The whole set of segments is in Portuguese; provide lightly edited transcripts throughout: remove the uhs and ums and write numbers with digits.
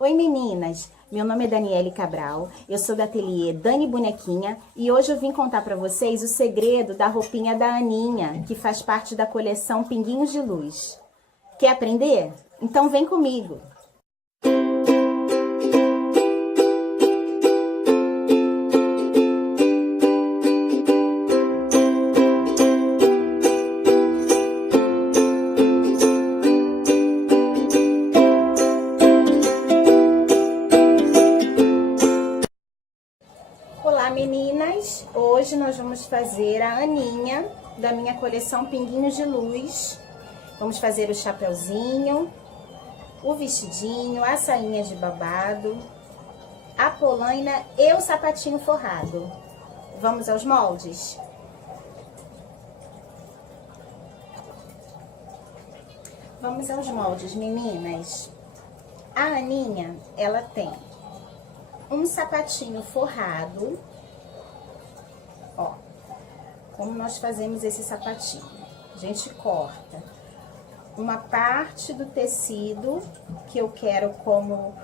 Oi meninas, meu nome é Daniele Cabral, eu sou da ateliê Dani Bonequinha e hoje eu vim contar pra vocês o segredo da roupinha da Aninha, que faz parte da coleção Pinguinhos de Luz. Quer aprender? Então vem comigo! Olá meninas, hoje nós vamos fazer a Aninha da minha coleção Pinguinhos de Luz. Vamos fazer o chapeuzinho, o vestidinho, a sainha de babado, a polaina e o sapatinho forrado. Vamos aos moldes? Vamos aos moldes, meninas. A Aninha, ela tem um sapatinho forrado, ó, como nós fazemos esse sapatinho. A gente corta uma parte do tecido que eu quero como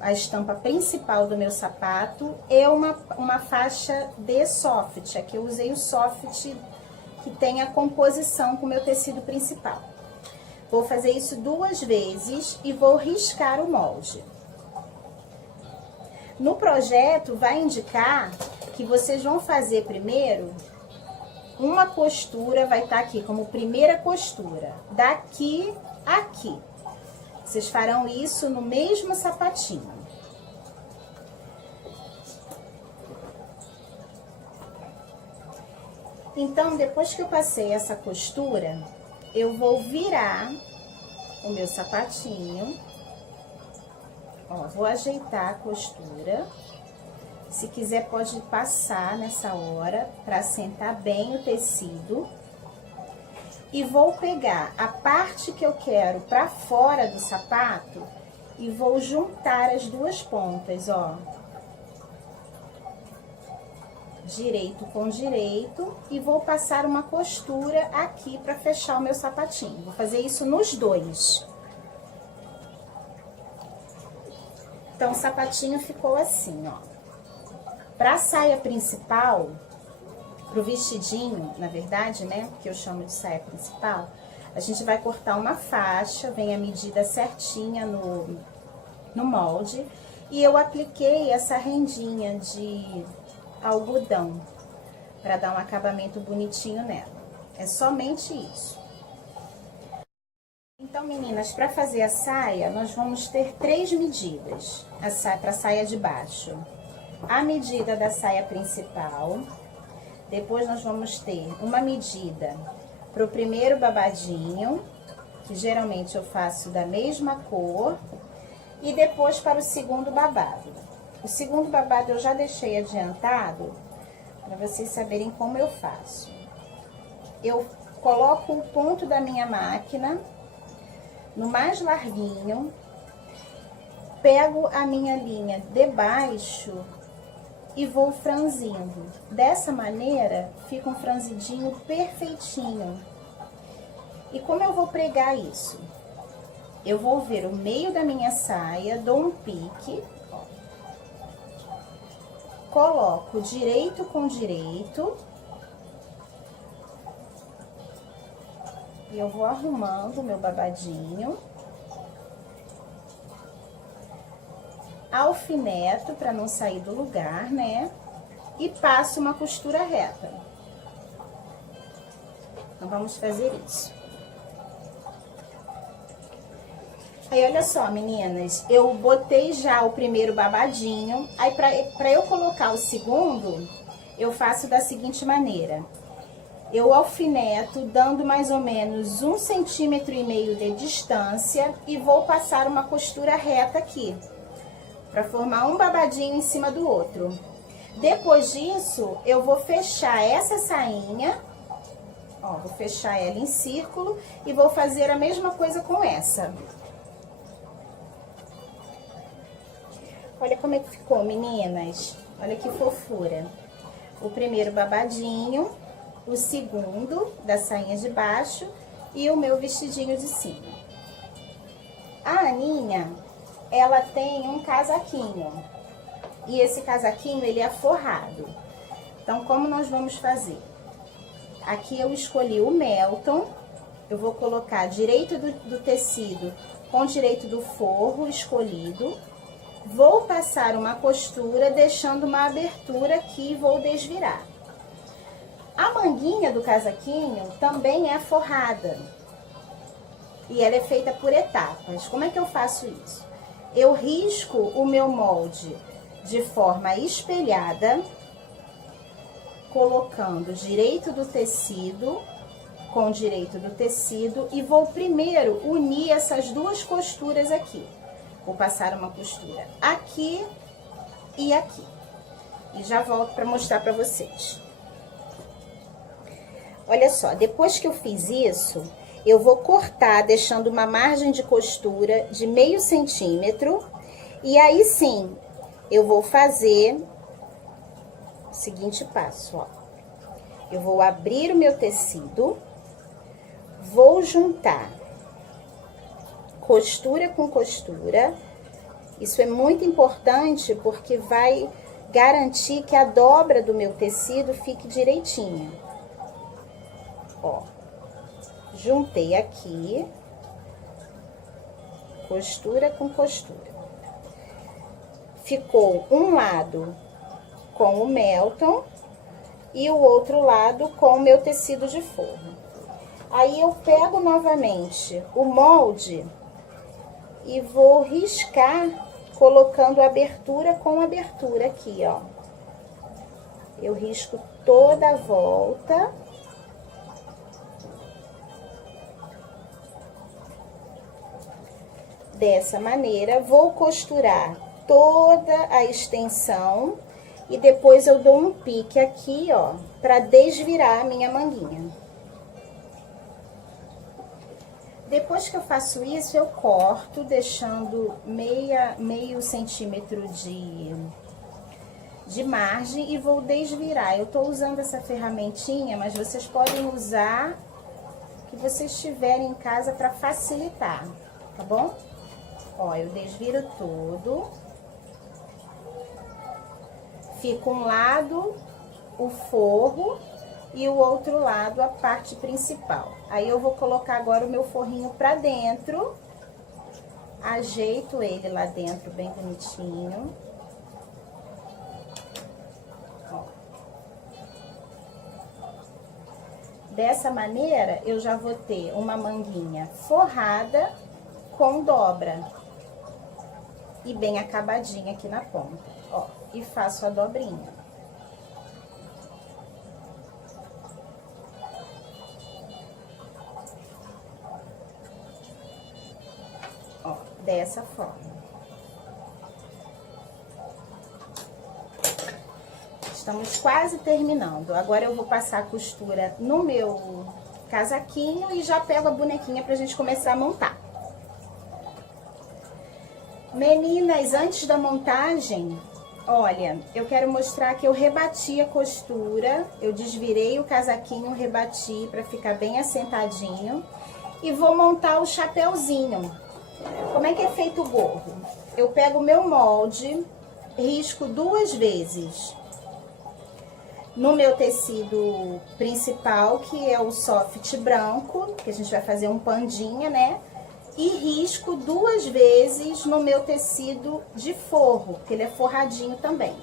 a estampa principal do meu sapato e uma faixa de soft, aqui eu usei o soft que tem a composição com o meu tecido principal. Vou fazer isso 2 vezes e vou riscar o molde. No projeto vai indicar que vocês vão fazer primeiro uma costura, vai estar aqui como primeira costura, daqui a aqui. Vocês farão isso no mesmo sapatinho. Então, depois que eu passei essa costura, eu vou virar o meu sapatinho. Ó, vou ajeitar a costura. Se quiser, pode passar nessa hora para assentar bem o tecido. E vou pegar a parte que eu quero para fora do sapato e vou juntar as 2 pontas, ó. Direito com direito e vou passar uma costura aqui para fechar o meu sapatinho. Vou fazer isso nos 2. Então, o sapatinho ficou assim, ó. Pra saia principal, pro vestidinho, na verdade, né, que eu chamo de saia principal, a gente vai cortar uma faixa, vem a medida certinha no molde, e eu apliquei essa rendinha de algodão, para dar um acabamento bonitinho nela. É somente isso. Então, meninas, para fazer a saia, nós vamos ter 3 medidas para a saia de baixo. A medida da saia principal, depois nós vamos ter uma medida para o primeiro babadinho, que geralmente eu faço da mesma cor, e depois para o segundo babado. O segundo babado eu já deixei adiantado, para vocês saberem como eu faço. Eu coloco o ponto da minha máquina no mais larguinho, pego a minha linha de baixo e vou franzindo. Dessa maneira, fica um franzidinho perfeitinho. E como eu vou pregar isso? Eu vou ver o meio da minha saia, dou um pique, ó, coloco direito com direito, e eu vou arrumando o meu babadinho, alfineto para não sair do lugar, né? E passo uma costura reta. Então, vamos fazer isso. Aí, olha só, meninas, eu botei já o primeiro babadinho, aí pra eu colocar o segundo, eu faço da seguinte maneira. Eu alfineto, dando mais ou menos 1,5 cm de distância e vou passar uma costura reta aqui, para formar um babadinho em cima do outro. Depois disso, eu vou fechar essa sainha, ó, vou fechar ela em círculo e vou fazer a mesma coisa com essa. Olha como é que ficou, meninas. Olha que fofura. O primeiro babadinho, o segundo da sainha de baixo e o meu vestidinho de cima. A Aninha, ela tem um casaquinho. E esse casaquinho, ele é forrado. Então, como nós vamos fazer? Aqui eu escolhi o Melton. Eu vou colocar direito do tecido com direito do forro escolhido. Vou passar uma costura, deixando uma abertura aqui e vou desvirar. A manguinha do casaquinho também é forrada. E ela é feita por etapas. Como é que eu faço isso? Eu risco o meu molde de forma espelhada, colocando direito do tecido com direito do tecido e vou primeiro unir essas duas costuras aqui. Vou passar uma costura aqui e aqui. E já volto para mostrar para vocês. Olha só, depois que eu fiz isso, eu vou cortar deixando uma margem de costura de meio centímetro. E aí sim, eu vou fazer o seguinte passo, ó. Eu vou abrir o meu tecido, vou juntar costura com costura. Isso é muito importante porque vai garantir que a dobra do meu tecido fique direitinha. Ó, juntei aqui, costura com costura. Ficou um lado com o Melton e o outro lado com o meu tecido de forro. Aí eu pego novamente o molde e vou riscar colocando abertura com abertura aqui, ó. Eu risco toda a volta. Dessa maneira, vou costurar toda a extensão e depois eu dou um pique aqui, ó, para desvirar a minha manguinha. Depois que eu faço isso, eu corto, deixando meio centímetro de margem e vou desvirar. Eu tô usando essa ferramentinha, mas vocês podem usar o que vocês tiverem em casa para facilitar, tá bom? Ó, eu desviro tudo. Fica um lado o forro e o outro lado a parte principal. Aí eu vou colocar agora o meu forrinho pra dentro. Ajeito ele lá dentro bem bonitinho. Ó. Dessa maneira, eu já vou ter uma manguinha forrada com dobra. E bem acabadinha aqui na ponta, ó. E faço a dobrinha. Ó, dessa forma. Estamos quase terminando. Agora eu vou passar a costura no meu casaquinho e já pego a bonequinha pra gente começar a montar. Meninas, antes da montagem, olha, eu quero mostrar que eu rebati a costura, eu desvirei o casaquinho, rebati pra ficar bem assentadinho e vou montar o chapéuzinho. Como é que é feito o gorro? Eu pego o meu molde, risco 2 vezes no meu tecido principal, que é o soft branco, que a gente vai fazer um pandinha, né? E risco 2 vezes no meu tecido de forro, que ele é forradinho também.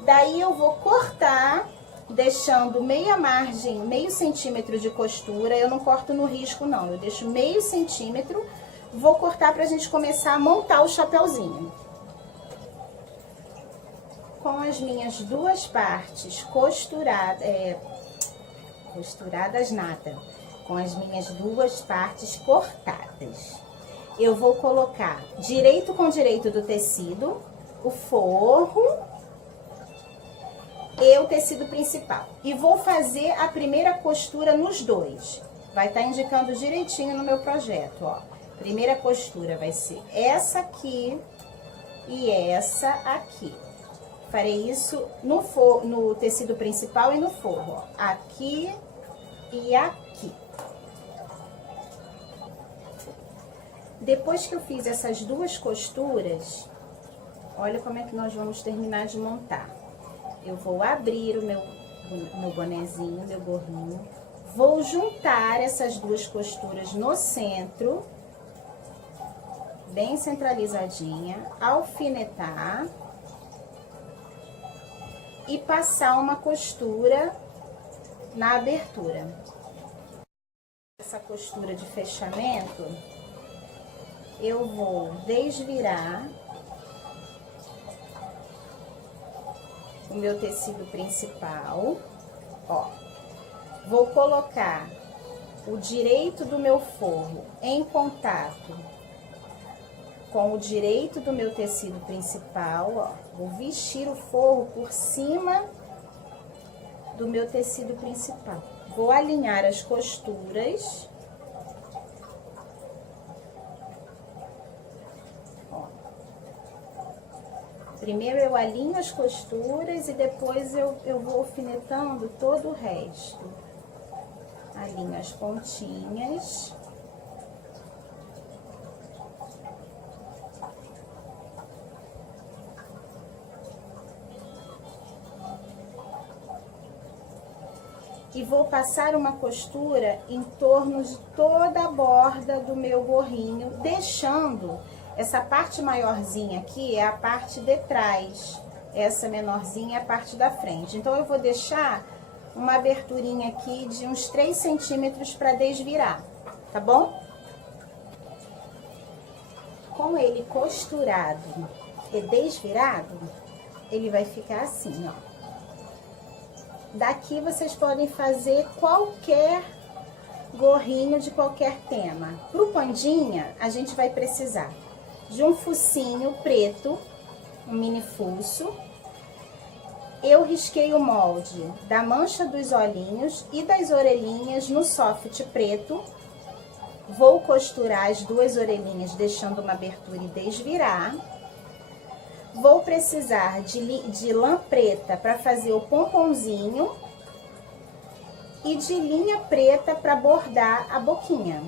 Daí eu vou cortar, deixando meia margem, meio centímetro de costura. Eu não corto no risco não, eu deixo meio centímetro. Vou cortar pra gente começar a montar o chapéuzinho. Com as minhas 2 partes costuradas, costuradas nada. Com as minhas 2 partes cortadas. Eu vou colocar direito com direito do tecido, o forro e o tecido principal. E vou fazer a primeira costura nos 2. Vai estar indicando direitinho no meu projeto, ó. Primeira costura vai ser essa aqui e essa aqui. Farei isso no tecido principal e no forro, ó. Aqui e aqui. Depois que eu fiz essas duas costuras, olha como é que nós vamos terminar de montar. Eu vou abrir o meu bonezinho, meu gorrinho, vou juntar essas duas costuras no centro, bem centralizadinha, alfinetar e passar uma costura na abertura. Essa costura de fechamento, eu vou desvirar o meu tecido principal, ó. Vou colocar o direito do meu forro em contato com o direito do meu tecido principal, ó. Vou vestir o forro por cima do meu tecido principal. Vou alinhar as costuras. Ó. Primeiro eu alinho as costuras e depois eu vou alfinetando todo o resto. Alinho as pontinhas. E vou passar uma costura em torno de toda a borda do meu gorrinho, deixando essa parte maiorzinha aqui é a parte de trás, essa menorzinha é a parte da frente. Então, eu vou deixar uma aberturinha aqui de uns 3 centímetros para desvirar, tá bom? Com ele costurado e desvirado, ele vai ficar assim, ó. Daqui vocês podem fazer qualquer gorrinho de qualquer tema. Pro pandinha, a gente vai precisar de um focinho preto, um mini fuço. Eu risquei o molde da mancha dos olhinhos e das orelhinhas no soft preto. Vou costurar as duas orelhinhas, deixando uma abertura e desvirar. Vou precisar de lã preta para fazer o pomponzinho e de linha preta para bordar a boquinha.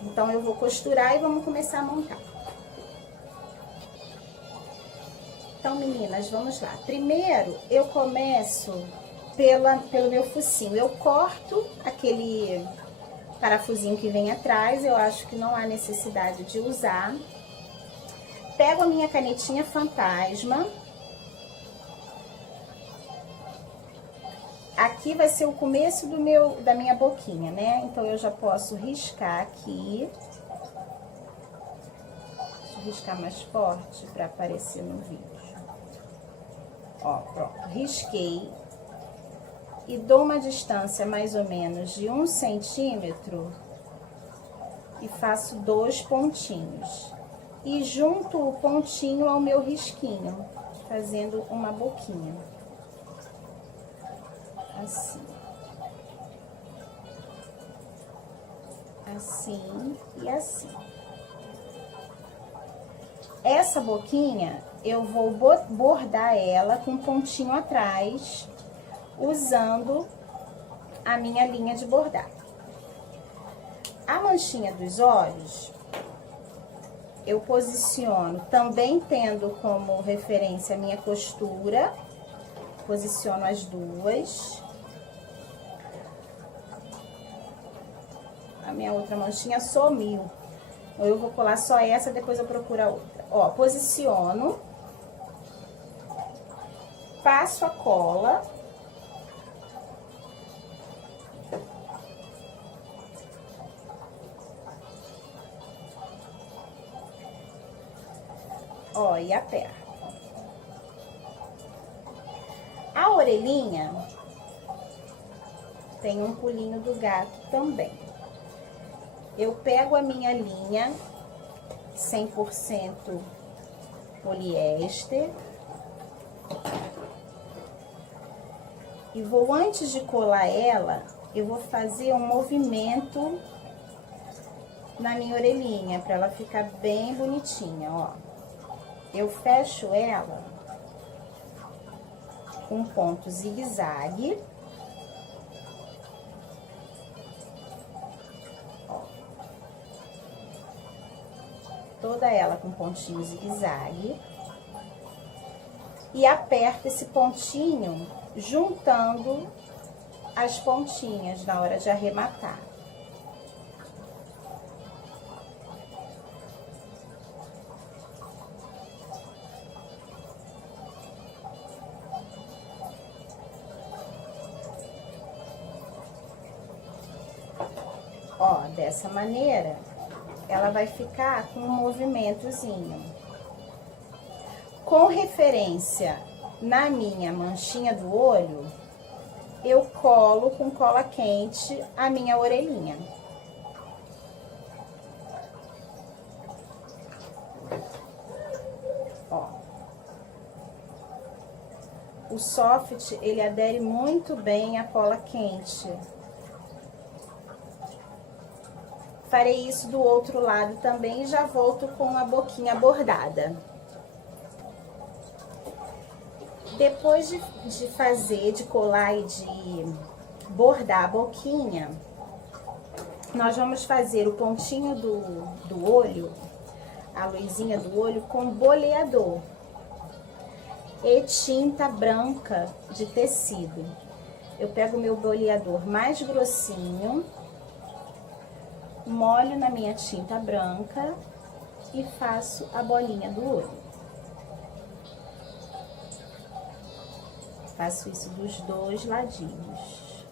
Então, eu vou costurar e vamos começar a montar. Então, meninas, vamos lá. Primeiro, eu começo pelo meu focinho. Eu corto aquele parafusinho que vem atrás, eu acho que não há necessidade de usar. Pego a minha canetinha fantasma. Aqui vai ser o começo da minha boquinha, né? Então, eu já posso riscar aqui. Deixa eu riscar mais forte para aparecer no vídeo. Ó, pronto. Risquei. E dou uma distância mais ou menos de 1 centímetro. E faço 2 pontinhos. E junto o pontinho ao meu risquinho, fazendo uma boquinha. Assim. Assim e assim. Essa boquinha, eu vou bordar ela com um pontinho atrás, usando a minha linha de bordar. A manchinha dos olhos, eu posiciono também tendo como referência a minha costura, posiciono as duas. A minha outra manchinha sumiu. Eu vou colar só essa, depois eu procuro a outra. Ó, posiciono. Passo a cola. Ó, e aperto. A orelhinha tem um pulinho do gato também. Eu pego a minha linha 100% poliéster e vou, antes de colar ela, eu vou fazer um movimento na minha orelhinha para ela ficar bem bonitinha, ó. Eu fecho ela com ponto zigue-zague. toda ela com pontinho zigue-zague. E aperto esse pontinho juntando as pontinhas na hora de arrematar. Ó, dessa maneira, ela vai ficar com um movimentozinho. Com referência na minha manchinha do olho, eu colo com cola quente a minha orelhinha. Ó. O soft, ele adere muito bem à cola quente. Farei isso do outro lado também e já volto com a boquinha bordada. Depois de colar e de bordar a boquinha, nós vamos fazer o pontinho do olho, a luzinha do olho, com boleador e tinta branca de tecido. Eu pego o meu boleador mais grossinho, molho na minha tinta branca e faço a bolinha do olho. Faço isso dos dois ladinhos.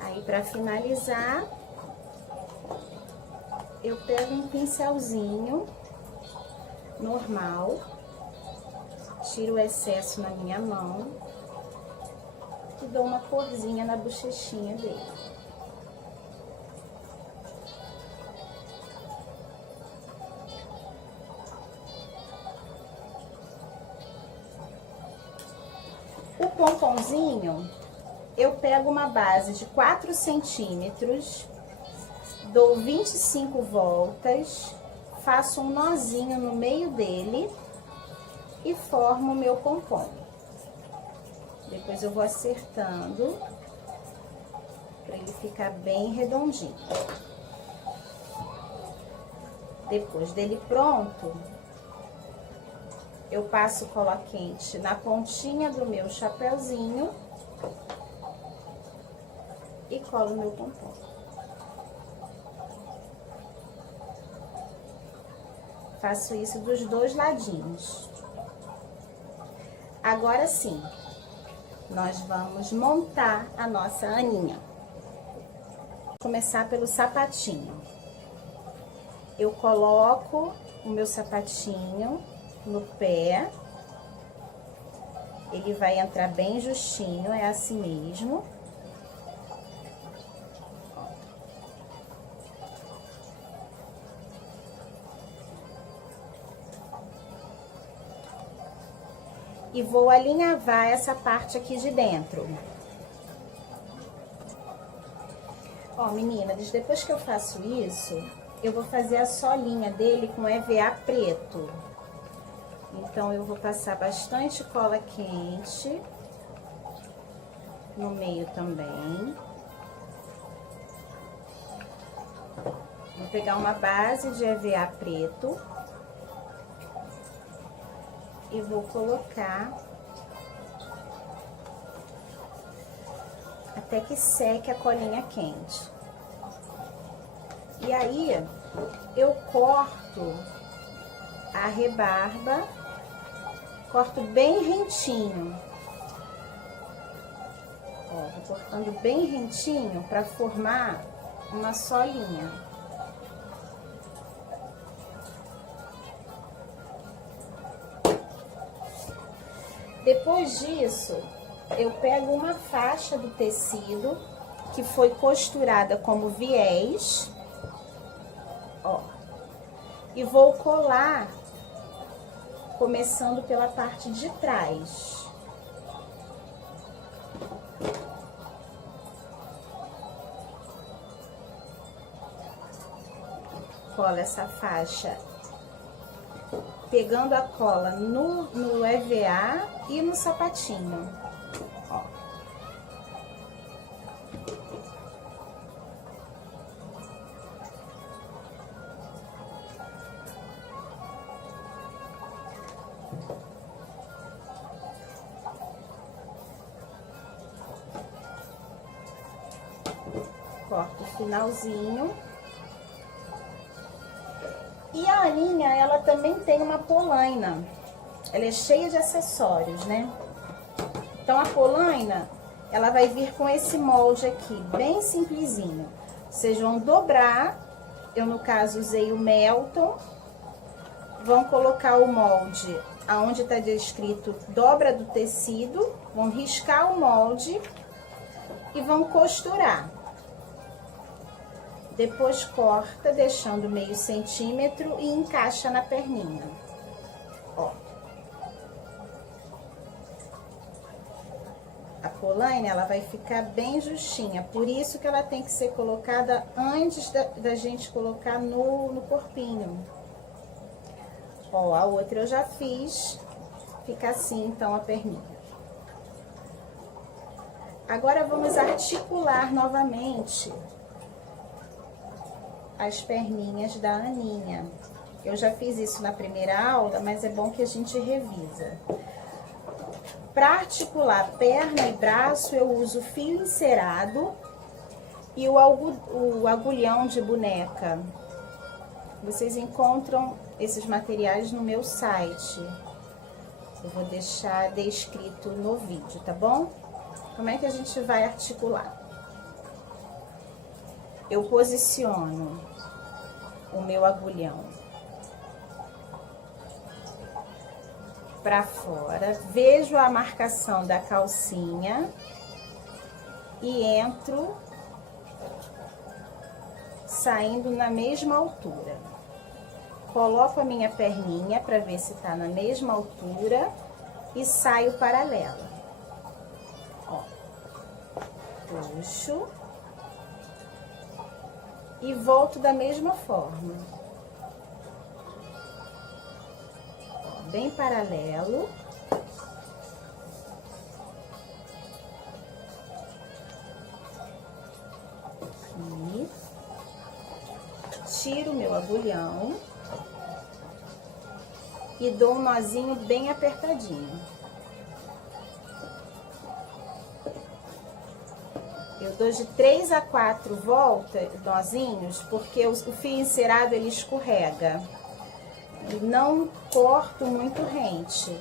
Aí, para finalizar, eu pego um pincelzinho normal, tiro o excesso na minha mão e dou uma corzinha na bochechinha dele. O pomponzinho, eu pego uma base de 4 centímetros, dou 25 voltas, faço um nozinho no meio dele e formo o meu pompom. Depois eu vou acertando para ele ficar bem redondinho. Depois dele pronto, eu passo cola quente na pontinha do meu chapéuzinho e colo meu pompom. Faço isso dos dois ladinhos. Agora sim, nós vamos montar a nossa Aninha. Vou começar pelo sapatinho. Eu coloco o meu sapatinho no pé, ele vai entrar bem justinho, é assim mesmo. E vou alinhavar essa parte aqui de dentro. Ó, meninas, depois que eu faço isso, eu vou fazer a solinha dele com EVA preto. Então, eu vou passar bastante cola quente no meio também. Vou pegar uma base de EVA preto e vou colocar até que seque a colinha quente. E aí, eu corto a rebarba, corto bem rentinho. Ó, vou cortando bem rentinho para formar uma solinha. Depois disso, eu pego uma faixa do tecido que foi costurada como viés, ó, e vou colar, começando pela parte de trás. Cola essa faixa, pegando a cola no EVA e no sapatinho, ó. corto o finalzinho. E a Aninha, ela também tem uma polaina. Ela é cheia de acessórios, né? Então, a polaina, ela vai vir com esse molde aqui, bem simplesinho. Vocês vão dobrar, eu no caso usei o Melton. Vão colocar o molde aonde tá descrito dobra do tecido, vão riscar o molde e vão costurar. Depois corta, deixando meio centímetro e encaixa na perninha. Ó. A polaina, ela vai ficar bem justinha, por isso que ela tem que ser colocada antes da gente colocar no corpinho. Ó, a outra eu já fiz, fica assim então a perninha. Agora vamos articular novamente as perninhas da Aninha. Eu já fiz isso na primeira aula, mas é bom que a gente revisa. Para articular perna e braço, eu uso fio encerado e o agulhão de boneca. Vocês encontram esses materiais no meu site. Eu vou deixar descrito no vídeo, tá bom? Como é que a gente vai articular? Eu posiciono o meu agulhão para fora, vejo a marcação da calcinha e entro saindo na mesma altura. Coloco a minha perninha para ver se tá na mesma altura e saio paralela. Ó, puxo e volto da mesma forma. Ó, bem paralelo. Aqui. Tiro o meu agulhão e dou um nozinho bem apertadinho. Eu dou de 3 a 4 voltas, nozinhos, porque o fio encerado ele escorrega. E não corto muito rente.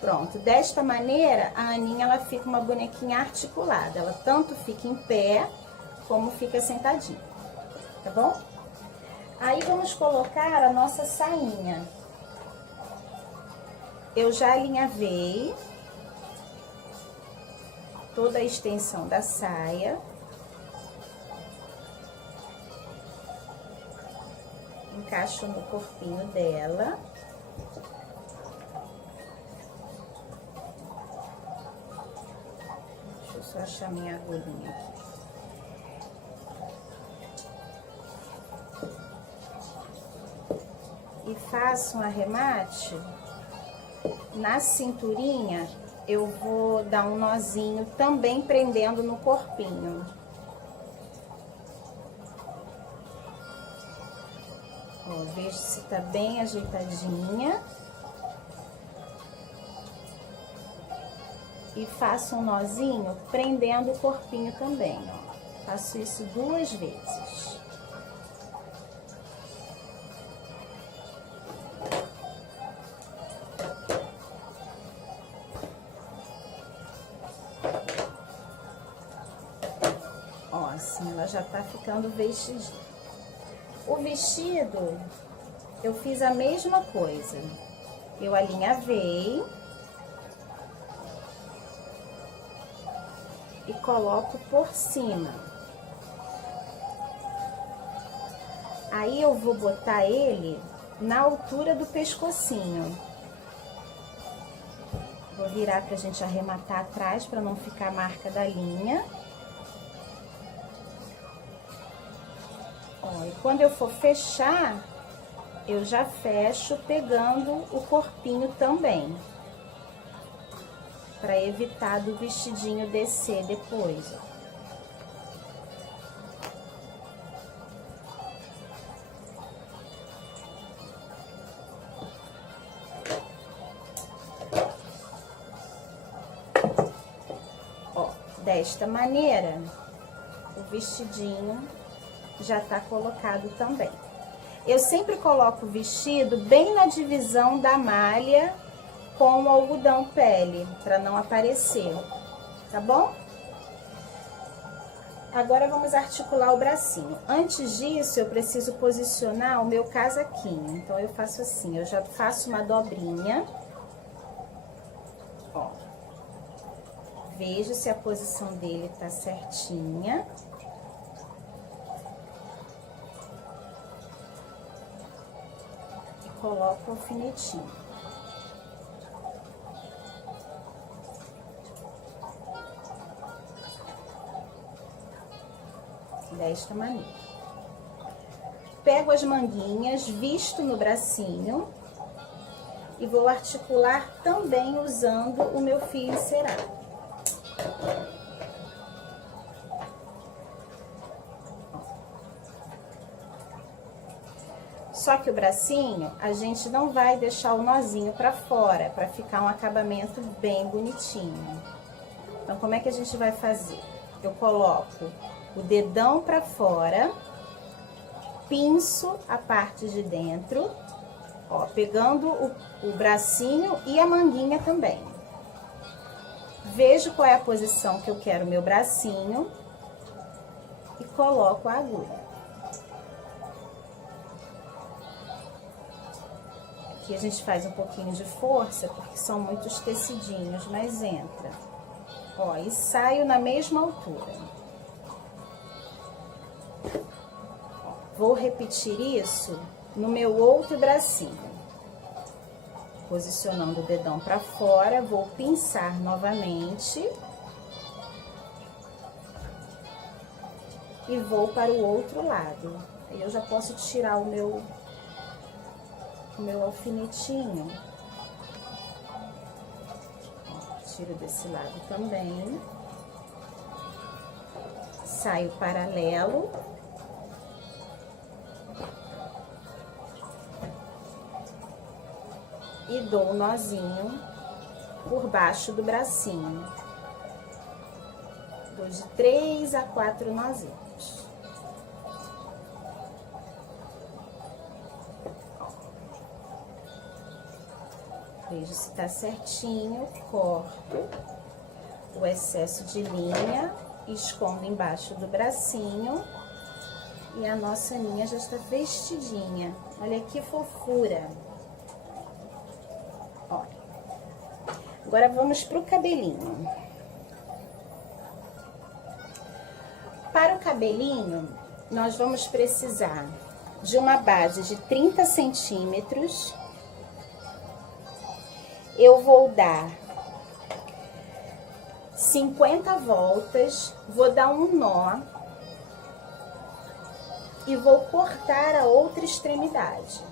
Pronto, desta maneira a Aninha ela fica uma bonequinha articulada. Ela tanto fica em pé como fica sentadinha, tá bom? Aí vamos colocar a nossa sainha. Eu já alinhavei toda a extensão da saia. Encaixo no corpinho dela. Deixa eu só achar minha agulhinha aqui. E faço um arremate na cinturinha. Eu vou dar um nozinho também prendendo no corpinho. Ó, vejo se tá bem ajeitadinha. E faço um nozinho prendendo o corpinho também, ó. Faço isso 2 vezes. Assim, ela já tá ficando vestidinha. O vestido, eu fiz a mesma coisa. Eu alinhavei e coloco por cima. Aí eu vou botar ele na altura do pescocinho. Vou virar pra gente arrematar atrás, pra não ficar a marca da linha. Ó, e quando eu for fechar, eu já fecho pegando o corpinho também. Pra evitar do vestidinho descer depois, ó. Desta maneira, o vestidinho já tá colocado também. Eu sempre coloco o vestido bem na divisão da malha com o algodão pele, para não aparecer, tá bom? Agora vamos articular o bracinho. Antes disso, eu preciso posicionar o meu casaquinho. Então, eu faço assim, eu já faço uma dobrinha. Ó. Vejo se a posição dele tá certinha. E coloco o alfinetinho. Desta maneira. Pego as manguinhas, visto no bracinho e vou articular também usando o meu fio encerado. Só que o bracinho, a gente não vai deixar o nozinho pra fora, pra ficar um acabamento bem bonitinho. Então, como é que a gente vai fazer? Eu coloco o dedão pra fora, pinço a parte de dentro, ó, pegando o bracinho e a manguinha também. Vejo qual é a posição que eu quero meu bracinho e coloco a agulha. Aqui a gente faz um pouquinho de força, porque são muitos tecidinhos, mas entra. Ó, e saio na mesma altura. Vou repetir isso no meu outro bracinho. Posicionando o dedão para fora, vou pinçar novamente. E vou para o outro lado. Aí eu já posso tirar o meu alfinetinho. Tiro desse lado também. Saio paralelo. E dou um nozinho por baixo do bracinho. Dou de 3 a 4 nozinhos. Vejo se tá certinho, corto o excesso de linha, escondo embaixo do bracinho. E a nossa linha já está vestidinha. Olha que fofura! Agora, vamos pro cabelinho. Para o cabelinho, nós vamos precisar de uma base de 30 centímetros. Eu vou dar 50 voltas, vou dar um nó e vou cortar a outra extremidade.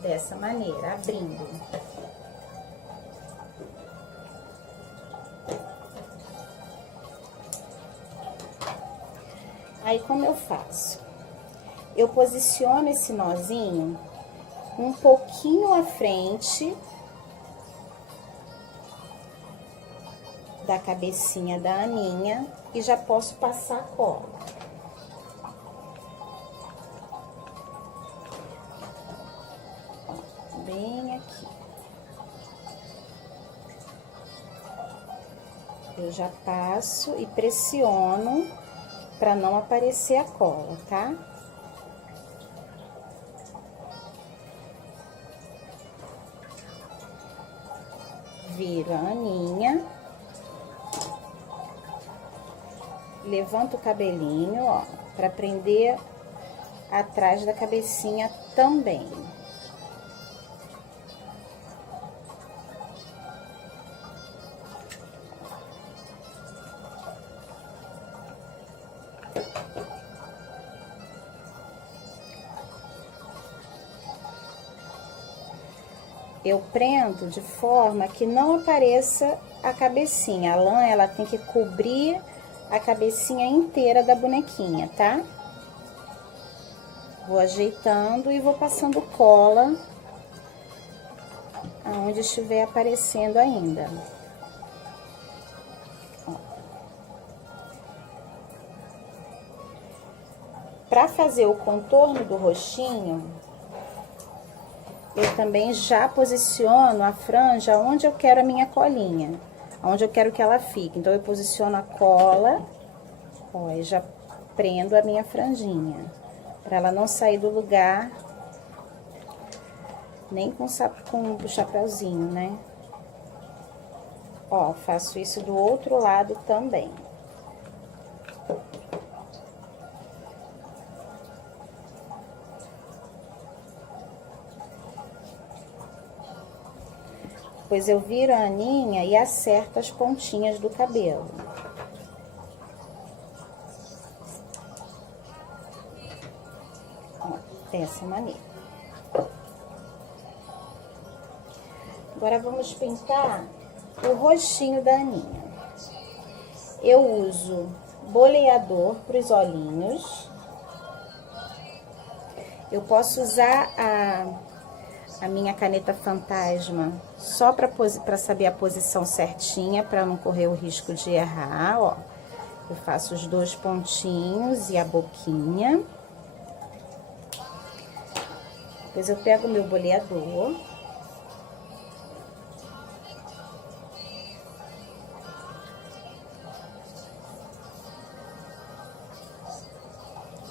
Dessa maneira, abrindo. Aí, como eu faço? Eu posiciono esse nozinho um pouquinho à frente da cabecinha da Aninha e já posso passar a cola. Bem aqui. Eu já passo e pressiono para não aparecer a cola, tá? Viro a Aninha. Levanto o cabelinho, ó, para prender atrás da cabecinha também. Eu prendo de forma que não apareça a cabecinha. A lã, ela tem que cobrir a cabecinha inteira da bonequinha, tá? Vou ajeitando e vou passando cola aonde estiver aparecendo ainda. Ó. Para fazer o contorno do rostinho, eu também já posiciono a franja onde eu quero a minha colinha, onde eu quero que ela fique. Então, eu posiciono a cola, ó, e já prendo a minha franjinha, para ela não sair do lugar, nem com o chapéuzinho, né? Ó, faço isso do outro lado também. Depois eu viro a Aninha e acerto as pontinhas do cabelo. Ó, dessa maneira. Agora, vamos pintar o rostinho da Aninha. Eu uso boleador para os olhinhos. Eu posso usar a minha caneta fantasma só para saber a posição certinha, para não correr o risco de errar, ó. Eu faço os 2 pontinhos e a boquinha. Depois eu pego o meu boleador.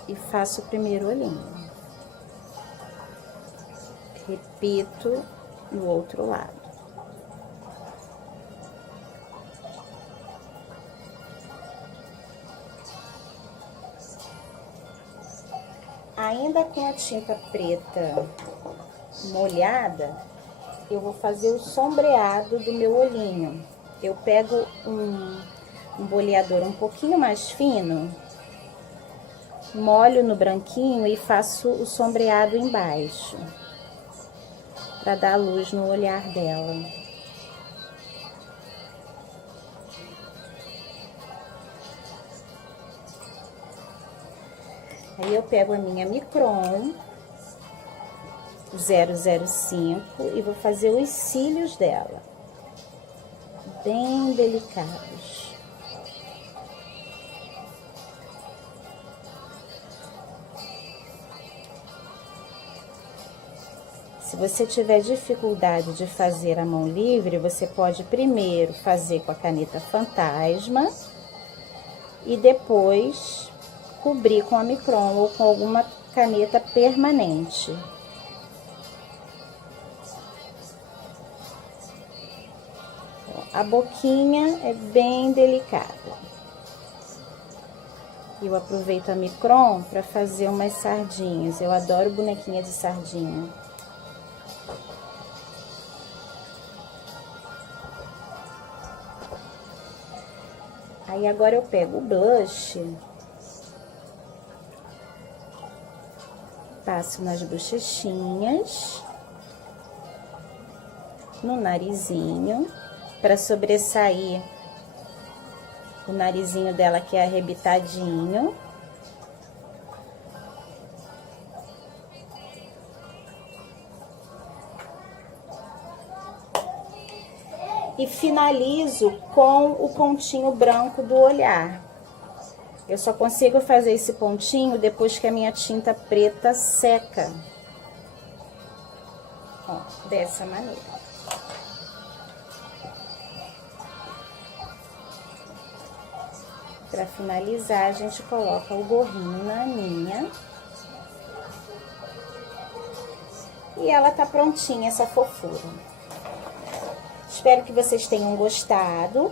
E faço o primeiro olhinho. Repito no outro lado. Ainda com a tinta preta molhada, eu vou fazer o sombreado do meu olhinho. Eu pego um boleador um pouquinho mais fino, molho no branquinho e faço o sombreado embaixo, para dar luz no olhar dela. Aí eu pego a minha Micron 005 e vou fazer os cílios dela, bem delicados. Se você tiver dificuldade de fazer a mão livre, você pode primeiro fazer com a caneta fantasma e depois cobrir com a Micron ou com alguma caneta permanente. A boquinha é bem delicada. Eu aproveito a Micron para fazer umas sardinhas. Eu adoro bonequinha de sardinha. Aí agora eu pego o blush, passo nas bochechinhas, no narizinho, para sobressair o narizinho dela que é arrebitadinho. E finalizo com o pontinho branco do olhar. Eu só consigo fazer esse pontinho depois que a minha tinta preta seca. Ó, dessa maneira. Para finalizar, a gente coloca o gorrinho na Aninha. E ela tá prontinha, essa fofura. Espero que vocês tenham gostado.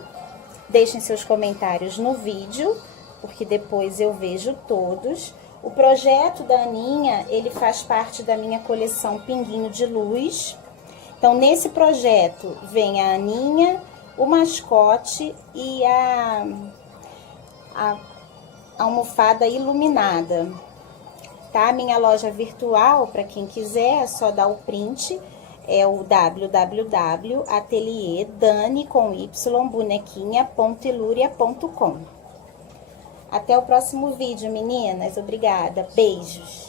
Deixem seus comentários no vídeo, porque depois eu vejo todos. O projeto da Aninha, ele faz parte da minha coleção Pinguinho de Luz. Então, nesse projeto vem a Aninha, o mascote e a almofada iluminada. Tá? Minha loja virtual, para quem quiser, é só dar o print. É o www.atelierdani.bonequinha.iluria.com. Até o próximo vídeo, meninas. Obrigada. Beijos.